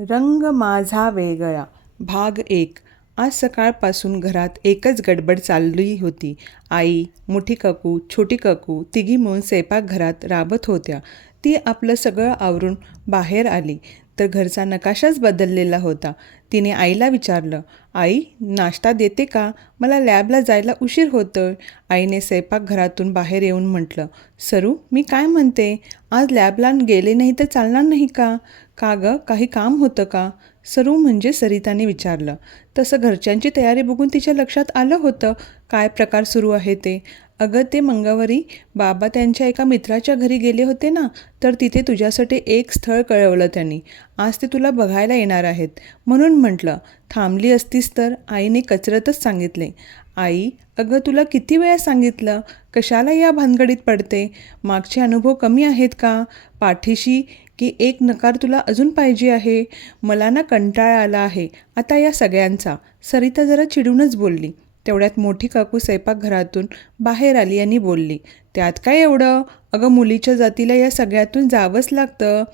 रंग माझा वेगळा भाग 1. आज सकाळपासून घरात एकच गडबड चालली होती. आई, मोठी काकू, छोटी काकू तिघी मिळून स्वयंपाकघरात राबत होत्या. ती आपलं सगळं आवरून बाहेर आली तर घरचा नकाशाच बदललेला होता. तिने आईला विचारलं, आई नाश्ता देते का? मला लॅबला जायला उशीर होतोय. आईने स्वयंपाकघरातून बाहेर येऊन म्हटलं, सरू मी काय म्हणते, आज लॅबला गेले नाही तर चालणार नाही का? का गं, काही काम होतं का? सरू म्हणजे सरिताने विचारलं. तसं घरच्यांची तयारी बघून तिच्या लक्षात आलं होतं काय प्रकार सुरू आहे ते. अगं ते मंगळवारी बाबा त्यांच्या एका मित्राच्या घरी गेले होते ना, तर तिथे तुझ्यासाठी एक स्थळ कळवलं त्यांनी. आज ते तुला बघायला येणार आहेत म्हणून म्हटलं. थांबली असतीस तर, आईने कचरतच सांगितले. आई, अगं तुला किती वेळा सांगितलं, कशाला या भानगडीत पडते? मागचे अनुभव कमी आहेत का? पाठीशी की एक नकार तुला अजून पाहिजे आहे? मला ना कंटाळा आला आहे आता या सगळ्यांचा. सरिता जरा चिडूनच बोलली. तेवढ्यात मोठी काकू स्वयंपाकघरातून बाहेर आली आणि बोलली, त्यात काय एवढं? अगं मुलीच्या जातीला या सगळ्यातून जावंच लागतं.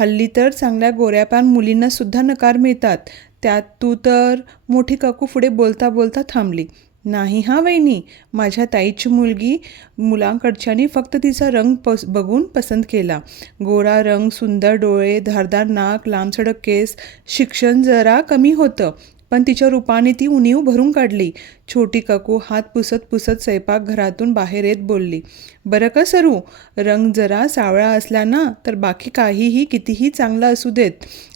हल्ली तर चांगल्या गोऱ्यापान मुलींनासुद्धा नकार मिळतात. त्यात तू तर. मोठी काकू पुढे बोलता बोलता थांबली. नाही हा वहिनी, माझ्या ताईची मुलगी मुलांकडच्यांनी फक्त तिचा रंग बघून पसंत केला. गोरा रंग, सुंदर डोळे, धारदार नाक, लांबसडक केस. शिक्षण जरा कमी होतं पण तिच्या रूपाने ती उणीव भरून काढली. छोटी काकू हात पुसत पुसत स्वयंपाकघरातून बाहेर येत बोलली, बरं का सरू, रंग जरा सावळा असला ना तर बाकी काहीही कितीही चांगलं असू देत,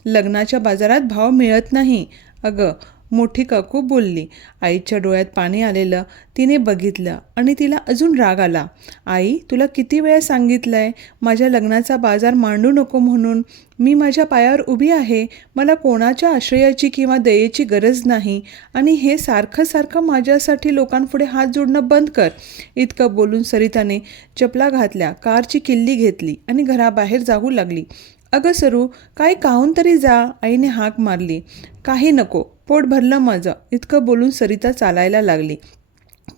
लग्नाच्या बाजारात भाव मिळत नाही. अगं, मोठी काकू बोलली. आईच्या डोळ्यात पाणी आलेलं तिने बघितलं आणि तिला अजून राग आला. आई, तुला किती वेळा सांगितलंय माझ्या लग्नाचा बाजार मांडू नको म्हणून. मी माझ्या पायावर उभी आहे, मला कोणाच्या आश्रयाची किंवा दयेची गरज नाही. आणि हे सारखं सारखं माझ्यासाठी लोकांपुढे हात जोडणं बंद कर. इतकं बोलून सरिताने चपला घातल्या, कारची किल्ली घेतली आणि घराबाहेर जाऊ लागली. अगं सरू, काही खाऊन तरी जा, आईने हाक मारली. काही नको, पोट भरलं माझं. इतकं बोलून सरिता चालायला लागली.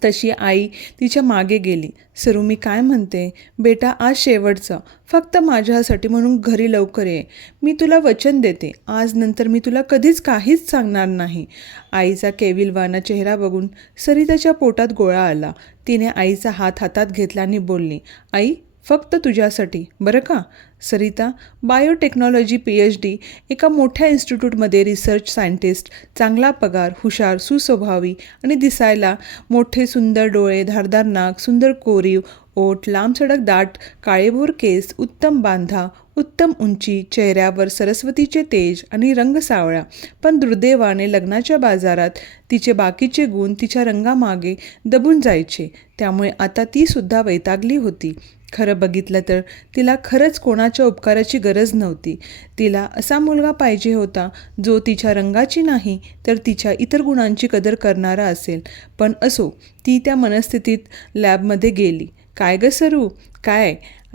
तशी आई तिच्या मागे गेली. सरू मी काय म्हणते, बेटा आज शेवटचं, फक्त माझ्यासाठी म्हणून घरी लवकर ये. मी तुला वचन देते, आज नंतर मी तुला कधीच काहीच सांगणार नाही. आईचा केविलवाना चेहरा बघून सरिताच्या पोटात गोळा आला. तिने आईचा हात हातात घेतला आणि बोलली, आई फक्त तुझ्यासाठी, बरं का? सरिता बायोटेक्नॉलॉजी PhD, एका मोठ्या इन्स्टिट्यूटमध्ये रिसर्च सायंटिस्ट, चांगला पगार, हुशार, सुस्वभावी आणि दिसायला मोठे सुंदर डोळे, धारदार नाक, सुंदर कोरीव ओठ, लांबसडक दाट काळेभोर केस, उत्तम बांधा, उत्तम उंची, चेहऱ्यावर सरस्वतीचे तेज आणि रंग सावळा. पण दुर्दैवाने लग्नाच्या बाजारात तिचे बाकीचे गुण तिच्या रंगामागे दबून जायचे. त्यामुळे आता तीसुद्धा वैतागली होती. खरं बघितलं तर तिला खरंच कोणाच्या उपकाराची गरज नव्हती. तिला असा मुलगा पाहिजे होता जो तिच्या रंगाची नाही तर तिच्या इतर गुणांची कदर करणारा असेल. पण असो, ती त्या मनस्थितीत लॅबमध्ये गेली. काय गं सरू, काय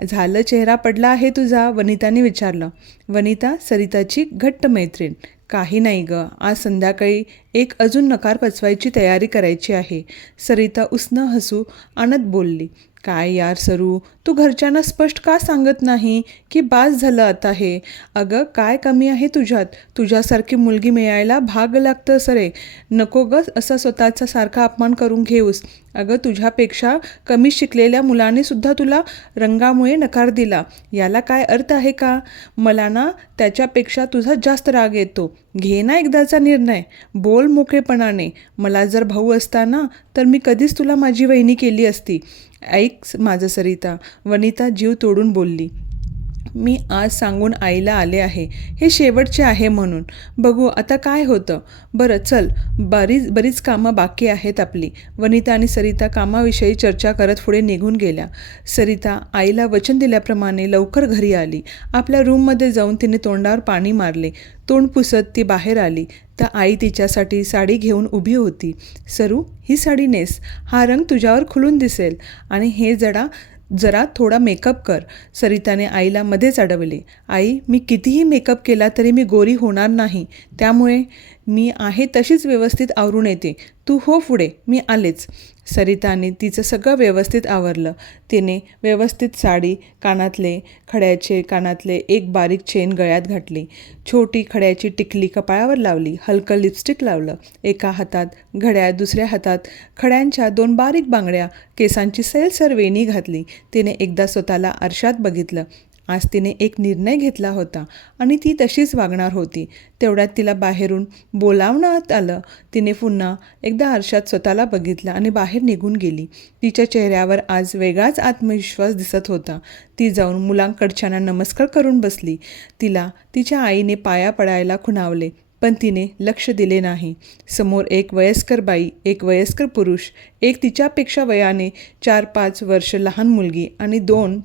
झालं, चेहरा पडला आहे तुझा? वनिताने विचारलं. वनिता सरिताची घट्ट मैत्रीण. काही नाही गं, आज संध्याकाळी एक अजून नकार पचवायची तयारी करायची आहे. सरिता उसनं हसू आणत बोलली. काय यार सरू, तू घरच्यांना स्पष्ट का सांगत नाही की बास झालं आता हे? अगं काय कमी आहे तुझ्यात? तुझ्यासारखी मुलगी मिळायला भाग लागतं सरे. नको गं असा स्वतःचा सारखा अपमान करून घेऊस. अगं तुझ्यापेक्षा कमी शिकलेल्या मुलाने सुद्धा तुला रंगामुळे नकार दिला, याला काय अर्थ आहे का? मला ना त्याच्यापेक्षा तुझा जास्त राग येतो. घे ना एकदाचा निर्णय, बोल मोकळेपणाने. मला जर भाऊ असता ना तर मी कधीच तुला माझी वहिनी केली असती. ऐक माझं सरिता, वनिता जीव तोडून बोलली. मी आज सांगून आईला आले आहे, हे शेवटचे आहे म्हणून. बघू आता काय होतं. बरं चल, बरीच कामं बाकी आहेत आपली. वनिता आणि सरिता कामाविषयी चर्चा करत पुढे निघून गेल्या. सरिता आईला वचन दिल्याप्रमाणे लवकर घरी आली. आपल्या रूममध्ये जाऊन तिने तोंडावर पाणी मारले. तोंड पुसत ती बाहेर आली तर आई तिच्यासाठी साडी घेऊन उभी होती. सरू, ही साडी नेस, हा रंग तुझ्यावर खुलून दिसेल आणि हे जरा थोडा मेकअप कर. सरिताने आईला मध्येच अडवले. आई, मी कितीही मेकअप केला तरी मी गोरी होणार नाही, त्यामुळे मी आहे तशीच व्यवस्थित आवरून येते. तू हो पुढे, मी आलेच. सरिताने तिचं सगळं व्यवस्थित आवरलं. तिने व्यवस्थित साडी, कानातले, खड्याचे कानातले, एक बारीक चेन गळ्यात घातली, छोटी खड्याची टिकली कपाळावर लावली, हलकं लिपस्टिक लावलं. एका हातात घड्याळ, दुसऱ्या हातात खड्यांच्या 2 बारीक बांगड्या, केसांची सैलसर वेणी घातली. तिने एकदा स्वतःला आरशात बघितलं. आज तिने एक निर्णय घेतला होता आणि ती तशीच वागणार होती. तेवढ्यात तिला बाहेरून बोलावण्यात आलं. तिने पुन्हा एकदा आरशात स्वतःला बघितलं आणि बाहेर निघून गेली. तिच्या चेहऱ्यावर आज वेगळाच आत्मविश्वास दिसत होता. ती जाऊन मुलांकडच्यांना नमस्कार करून बसली. तिला तिच्या आईने पाया पडायला खुणावले, पण तिने लक्ष दिले नाही. समोर एक वयस्कर बाई, एक वयस्कर पुरुष, एक तिच्यापेक्षा वयाने 4-5 वर्ष लहान मुलगी आणि 2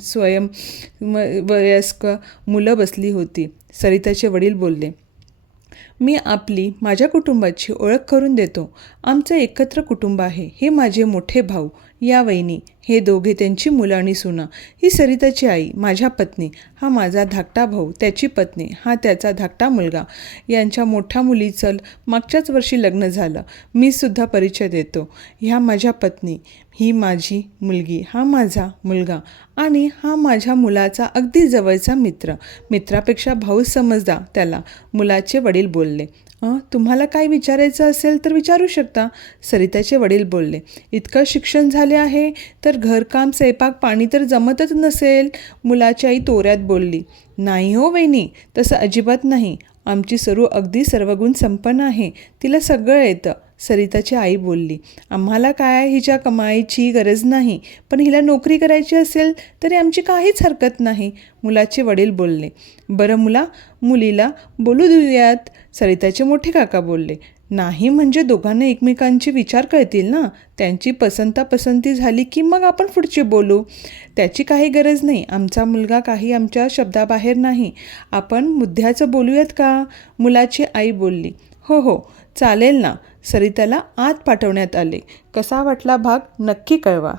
वयस्क मुलं बसली होती. सरिताचे वडील बोलले, मी माझ्या कुटुंबाची ओळख करून देतो. आमचं एकत्र कुटुंब आहे. हे माझे मोठे भाऊ, या वहिनी, हे दोघे त्यांची मुलं आणि सुना. ही सरिताची आई, माझ्या पत्नी. हा माझा धाकटा भाऊ, त्याची पत्नी, हा त्याचा धाकटा मुलगा. यांच्या मोठ्या मुलीचं मागच्याच वर्षी लग्न झालं. मी सुद्धा परिचय देतो. ह्या माझ्या पत्नी, ही माझी मुलगी, हा माझा मुलगा आणि हा माझ्या मुलाचा अगदी जवळचा मित्र. मित्रापेक्षा भाऊ समजदा त्याला, मुलाचे वडील बोलले. तुम्हाला काय विचारायचं असेल तर विचारू शकता, सरिताचे वडील बोलले. इतकं शिक्षण झाले आहे तर घरकाम, स्वयंपाक, पाणी तर जमतच नसेल, मुलाची आई तोऱ्यात बोलली. नाही हो वहिनी, तसं अजिबात नाही. आमची सरू अगदी सर्वगुण संपन्न आहे. तिला सगळं येतं, सरिताची आई बोलली. आम्हाला काय हिच्या कमाईची गरज नाही, पण हिला नोकरी करायची असेल तरी आमची काहीच हरकत नाही, मुलाचे वडील बोलले. बरं मुलीला बोलू देऊयात, सरिताचे मोठे काका बोलले. नाही म्हणजे दोघांना एकमेकांचे विचार कळतील ना. त्यांची पसंती झाली की मग आपण पुढचे बोलू. त्याची काही गरज नाही. आमचा मुलगा काही आमच्या शब्दाबाहेर नाही. आपण मुद्द्याचं बोलूयात का, मुलाची आई बोलली. हो चालेल ना. सरिताला आत पाठवण्यात आले. कसा वाटला भाग नक्की कळवा.